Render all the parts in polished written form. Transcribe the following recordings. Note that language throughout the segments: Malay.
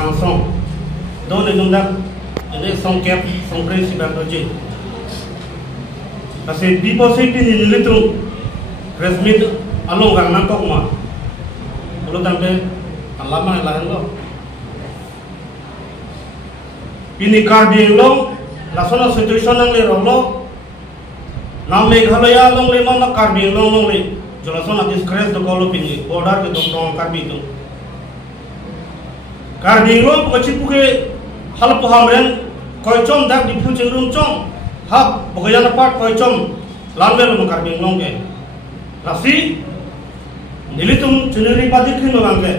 sang song do le nung dak ini song cap song kris ba doje kasi people say pin ni litu resmit along gang nan tok ma ulo tambe alama lahan lo pini karbi long lasona situation nang le rolo na meghalaya long le ma karbi long le jolasona disgrace do kolo pini border ke do tong karbi do karbi long ko chipuke hal po hamren koi chom dak di phu chengrum chom hap bogayana part koi chom lambe lo karbi long ke rasi nilitum chunuri padi khin lo ke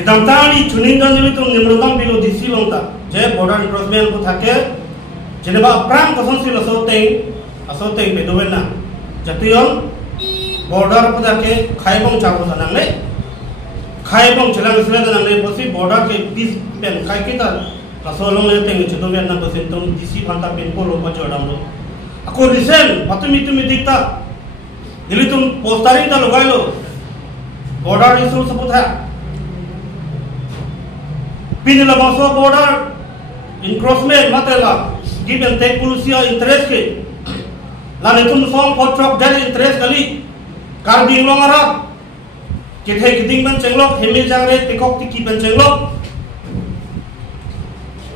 kita tani chuninga nilitum nimrodam bilo disi longta je border crossman ko thake jeneba pram ko sonsi lo asote bedowena jatiyon border ko thake khaibong chabo sanang le khaibong chelang sele danang le posi border ke bis pen khai kita kasolong le teng chedowena ko sentum disi phanta pen ko lo pajodam lo ako risen patumi dikta nilitum postari ta logailo border isu sebut ha pinila bangsa border encroachment matela give and take polusia interest ke lani tum song for truck that interest kali karbi long arab kithe kiting ban chenglok hemi jangre tikok tiki ban chenglok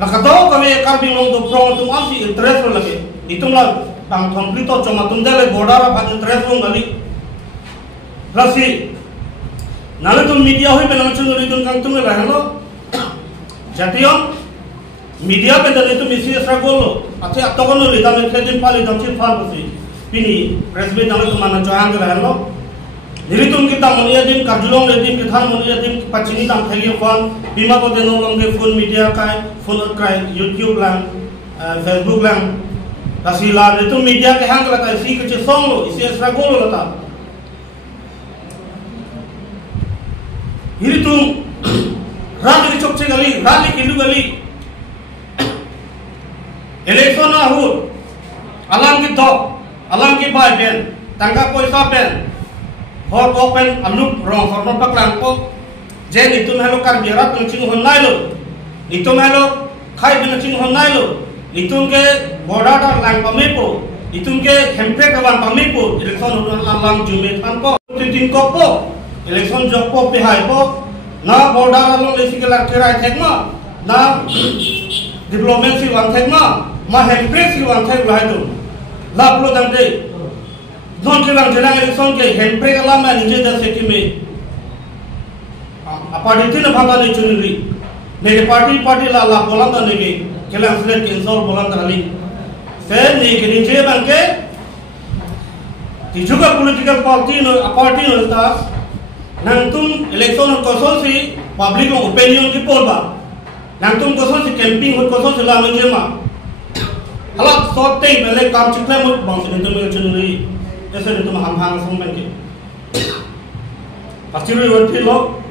lakato kami karbi long do pro tum asi interest lo lagi itum la bang complete to choma tum dele border ab interest long kali rasi nale tum media hoi benang chunguri tum kang tum le halo jatiyon media pe dan itu misi struggle ate atokono le dam kredin pali dam chi fan posi pini presbe dam to mana joang le halo nilitum kita monia dim karjulong le dim kithan monia dim pachini dam thagi fan bima ko denong long ke phone media kai phone kai youtube lang facebook lang kasila itu media ke hang lata isi ke song lo isi struggle lo ta nilitum rally chokche gali rally kilu gali election ahur alam ki bai pen tangga poisa pen hor open alup rong horno paklang ko jen itu melo kan biarat ngcing honai lo itu melo khai bin ngcing honai lo itu ke borada lang pamepo itu ke hempe kawan pamepo election alam jume tan ko tin ko po election jok po pihai po na border along le sikela kirai thekma na diplomacy wan thekma ma hempress wan thek lai tu la pro dam de non kelang jelang election ke hempress ala ma nije da sekime apadi tin bhanga ni chunri mere party la bolam da ne kelang select insol bolam da ali se ni ke nije ban ke juga political party no ta nangtum election koson si public opinion ki polba nangtum koson si camping koson si la menjema halak sorting bele kam chikle mut bang sin tum chunri ese tum ham hang song ban ke pastiru wati lo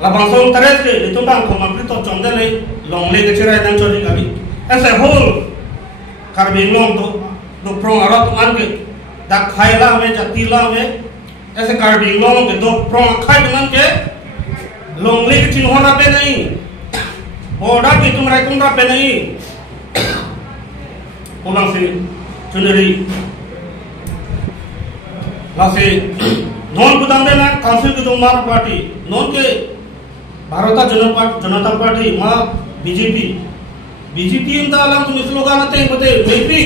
la bang song tares ke tum bang khoma pri to chong dele long le ke chirai dan chori kali ese whole karbi long do prong arat an ke dak khaila me jatila me ऐसे कार्डिंग लोगों के दो प्रों खाई बिना के लोंगली की चिन्हों पे नहीं बॉर्डर की तुम पे नहीं पुलां से चुनरी लासे नॉन बुदांदे ना काउंसिल की तुम्हारा पार्टी नॉन के भारत जनता पार्टी माँ बीजेपी इंदा आलम तुम स्लोगान आते हैं बते मेपी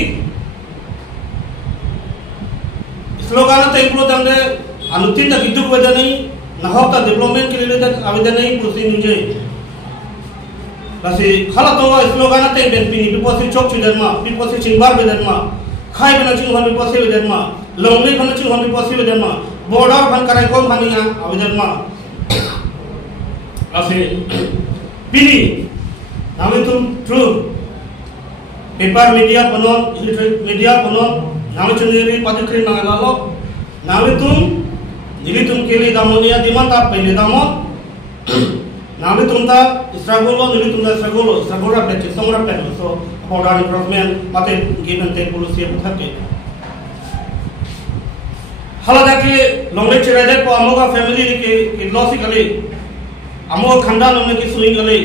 स्लोगान आते हैं पुलो दंडे अनुतीन तक इधर वजह नहीं नहावता डेवलपमेंट के लिए तक आवेदन नहीं पुरुषी निजे लासे खाला तो वो स्लोगान आते हैं बेंपिनी पिपोसी चौक चिदरमा पिपोसी चिंबार बेदरमा खाई बना चिंग हम पिपोसी बेदरमा लोंगली बना चिंग हम पिपोसी बेदरमा बॉर्डर बन कराई कौन बनिया आवेदनमा लासे पिनी नामे तुम ट्रू पेपर मीडिया पनोन इलेक्ट्रॉनिक मीडिया पनोन नामे चुनेरी पत्रिका नागलालो नामे तुम nilitum kili damonia dimanta pele damo nami tumta struggle nilitum da struggle rapet songra pet so border improvement mate given take policy thake hala dake longle chirade ko amoga family ke losically amo khanda no ki suing gale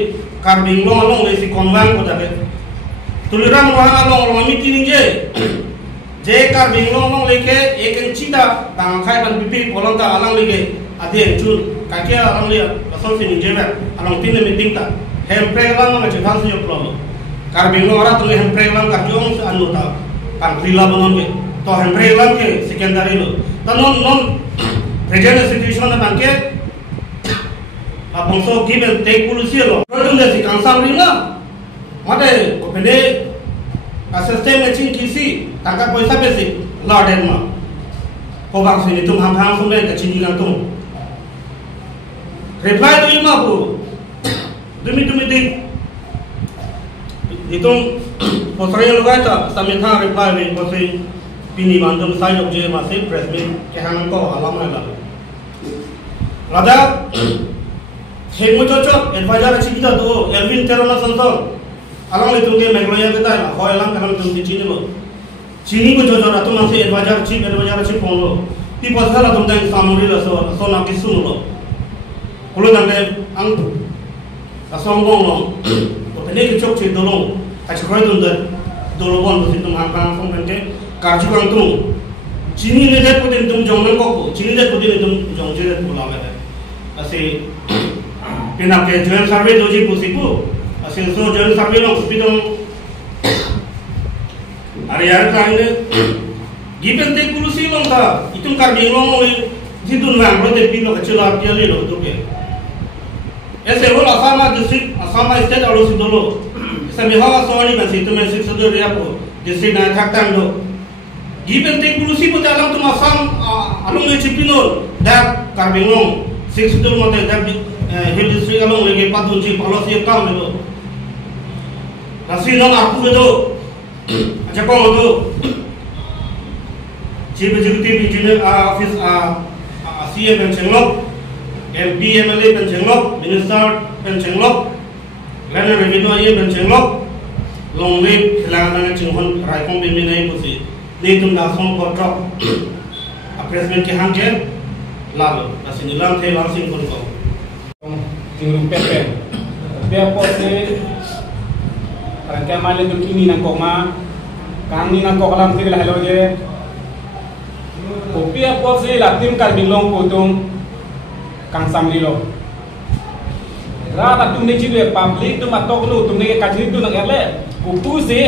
karbing long long le si konwang ko jabe tuliram wahana long mi tin je karbing long long le ke ek chida tang khai ban pipi polong ta alang le ke ade chun ka ke alang le asal si ninje ba alang tin meeting ta hem pre lang ma chhan si pro karbing long ara tu hem pre lang ka jong sa anu ta kan krila bonon ke to hem pre lang ke secondary lo ta non present situation na bangke abangso give and take policy lo product de kansam rila mate ko pede assistant matching kisi tangka paisa besi laden ma ko bang sini tum ham ham sumbe ka chini lang tum reply do ima bu dumi dik itung posraya lugai ta samitha reply me ko se pini bandum sai jok je ma se press me ke hanan ko alam la lada Hemu cocok, advisor aci kita tu, Elvin Terona Santo, alang itu ke Megloya kita lah, kau alang kalam tu di Cina lo, Cini ku cocok, atau masih advisor aci pun lo, di pasal atau tentang samuri lah so nak kisun lo, kalau tentang ang, asong gong lo, tu pendek cocok cik dolong, aci kau itu dah dolongan tu situ makan asong pendek, karju kang tu, Cini ni dah putin tu jonglan kok, Cini dah putin tu jongjirat pulang ada, asyik Pina ke join survey doji pusipu asin so join survey long pidong area kaine given te kulusi long ta itung karbing long jidun mang rote pilo kacila piali lo tuke ese hol asama district asama state aro sidolo sami hawa sawani ban situ men sik sodo riapo district na thaktan do given te kulusi po talang tum asam along le chipino da karbing long sik sodo mate da hill district along lagi patunji policy account itu, nasi non aku itu, aja kau itu, chief executive engineer office CA pencenglok, MP MLA pencenglok, minister pencenglok, lain revenue aye pencenglok, longlip hilangan cingkon raikong bimbingan itu ni tum dasong kotrok, appraisement ke hangke, lalu nasi nilang the langsing kotrok. Tinggal pepe, biar pose, rangkai malam tu kini nak koma, kami nak kok dalam tinggal hello je. Kopi apa pose, latim karbing long potong, kang samli lo. Rata tu ni cium public tu matok lu, tu ni kaji tu nak erle. Kopi se,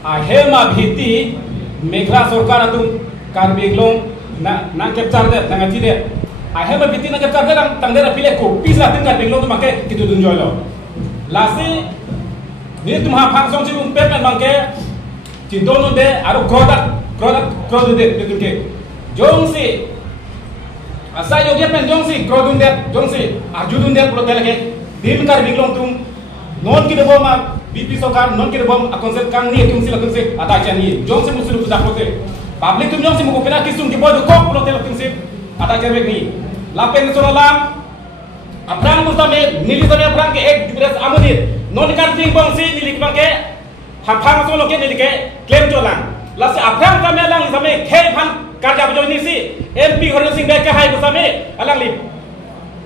ahema bhiti, megla sorkar tu karbing long, nak capture deh, nak ngaji deh. Ahema biti nak capture deh, tang deh pilih kopi latim karbing long tu makai kita tunjuk lo. Lasi ni tu mah pangsong cium pepe makai, cintono deh, aru krodat deh, betul ke? Jongsi, asal yogia pen jongsi, krodun deh, jongsi, arjudun deh pulau telake, dim karbing long tu, non kita bawa BP sokar, non kita bawa konsep kang ni, tungsi lah tungsi, ada aja ni, jongsi musuh tu dah pulau public tu jongsi muka pernah kisung kita bawa kok pulau telak tungsi, ada aja ni. Lapen sorolam, aprang mustame, nili same aprang ke ek jubilas amunir, non karbing bongsi nili ke, hapang solo ke nili ke, claim jolang, lasi aprang kami alang same, khe pan karja bajau ini si, MP Harun Singh Beka hai bersama, alang lip,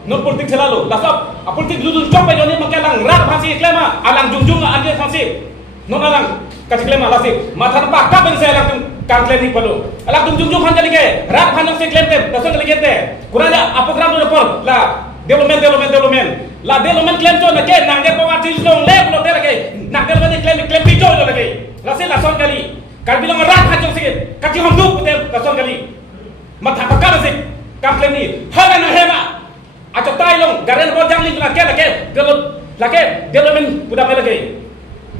non politik selalu, lasap, politik dulu coba bajau ini makai alang rat fansi klaim, alang jungjung ande fansi, non alang kasih klaim lasi, mata nampak kapan saya alang kan klaim ni perlu, alang jungjung fan jadi ke, rat fan yang saya klaim te, dasar kali kita, kurang ada apa kerana tu pun, lah development, lah development klaim tu nak ke, nak ke bawa tis long le, kalau te lagi, nak development klaim pijo lagi, lasi dasar kali. Kalau bilang rat hajung sikit, kaki honduk betul kasar kali. Mata pakar sih, kamplem ni. Hagan hema, acap tailong, garan bojang ni lagi, development budak lagi.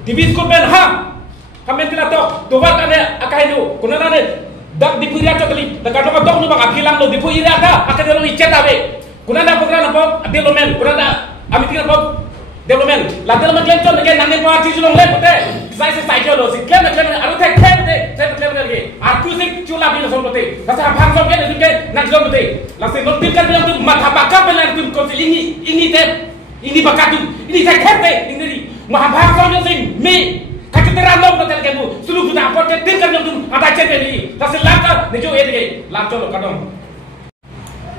Divis kuben ha, kami tidak tahu. Dua kali akai itu, kuna nade, dak dipu ira cakali, dak kalau dok nu bang akilang lo dipu ira ka, akai dulu icet abe. Kuna nade program apa development, kuna nade amit kita apa development. Lah development klaim tu lagi nanti parti julong le betul. Saya cycle si klaim, aru tek saya klaim lagi. Aku sih cula bila soal betul. Rasa apa soal kan itu ke nak jual betul. Langsung notif kan bilang tu mata bakar bilang tu konsil ini tep, ini bakat tu, ini saya tep ini mah apa soal sih mi kaki terang betul kamu. Sulu kita apa ke tim kan tu ada cerita ni. Langsung langkah ni jo ini lagi, langkah lo kadang.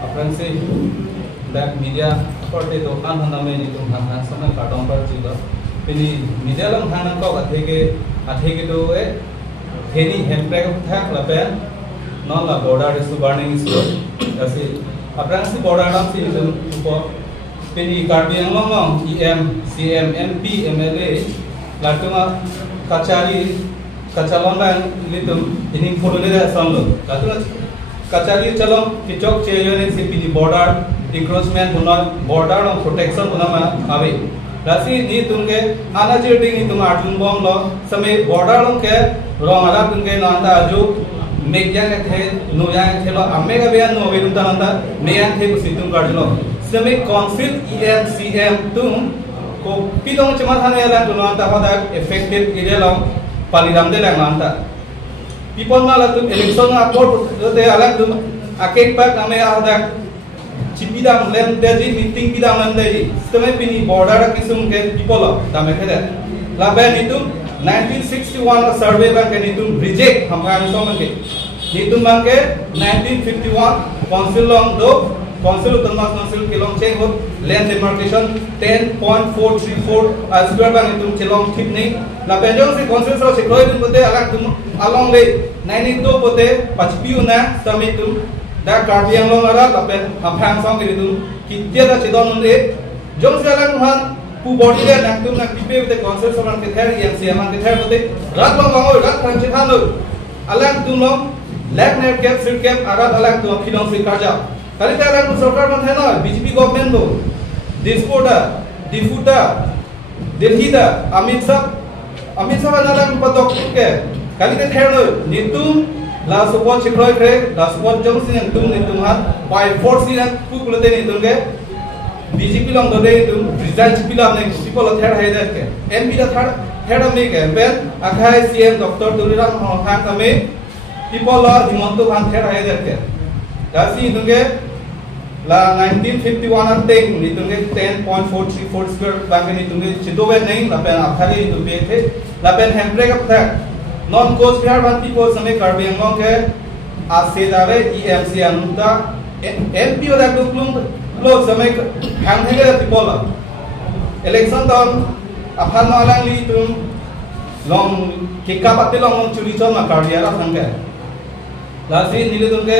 Apaan sih? back media seperti itu kan nama ini tuh hang sama karton juga ini media lang hang kau athege itu ini handbrake thak lapen non la border is burning is kasi aprang si border lang si itu po ini Karbi Anglong EM CM MP MLA latuma kacalon bang itu ini photo le sanlo latuma kacali calon kicok ceyone si pini border encroachment punna border on protection punna awe rasi ni tungke ana jerding ni tung arjun bom lo samay border on ke rong ala tungke nanda aju megjang ke no yang ke lo amega bean no vedum nanda meyan ke situng karjlo samay council EMCM tung ko pidong chama thane ala tunanta hoda effective irelo paliram de lang nanda people na latum election na port de alang dum akek pak ame ahdak chipidam lem deji meeting pidam lem deji stame pini border kisum ke people tame khede labe nitum 1961 survey bang ke nitum reject hamang somange nitum bang ke 1951 council long do council utama council kelong change ho land demarcation 10.434 square bang nitum chelong thip nei labe jong se council so sikloi dum bote alang tum along le 92 pote pachpiu na samitum da Karbi Anglong ara lapen hamphang song ke dum kitya da chedon unde jong se alang han pu body de naktum nak pipe bote council saman ke ther yang se aman ke ther bote rat long long rat than che than alang tum long left net cap sit cap ara alang tum khidong se kaja kali ta alang sarkar ban thena BJP government do difuta Delhi da Amit Shah alang padok ke kali te therno nitum la support chikroi kre la support jong sin tum nitum hat by force sin ku kulote nitum ke BJP long dode nitum result pilam ne people ther hai that ke MP da third me ke ben akhai CM Dr. Duliram Hang kame people la himonto han ther hai that ke dasi nitum ke la 1951 anteng nitum ke 10.434 square bang nitum ke chidowe nahi la pen akhari nitum be the la pen handbrake up thak non coach bihar ban people samay Karbi Anglong ke ase dare EMC anuda MP oda duklung lo samay hang thege da people election don aphan alang li tum long kikka patte long churi chon ma Karbi ara sangke lasi nile tum ke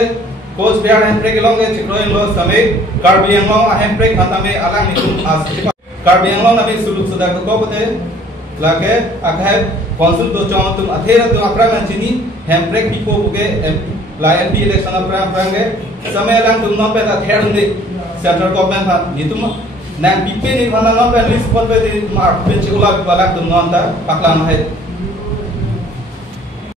coach bihar handbrake long ke chikroi lo samay Karbi Anglong handbrake hatame alang ni tum ase Karbi Anglong na be suluk suda ko bote lage akhai council do chong tum athera do apra manchini handbrake pipo buge la MP election apra aprange samay lang tum no pe athera unde central government ha nitum na pipe ni bhana no pe list por pe mar pe chula bala tum no anta paklan hai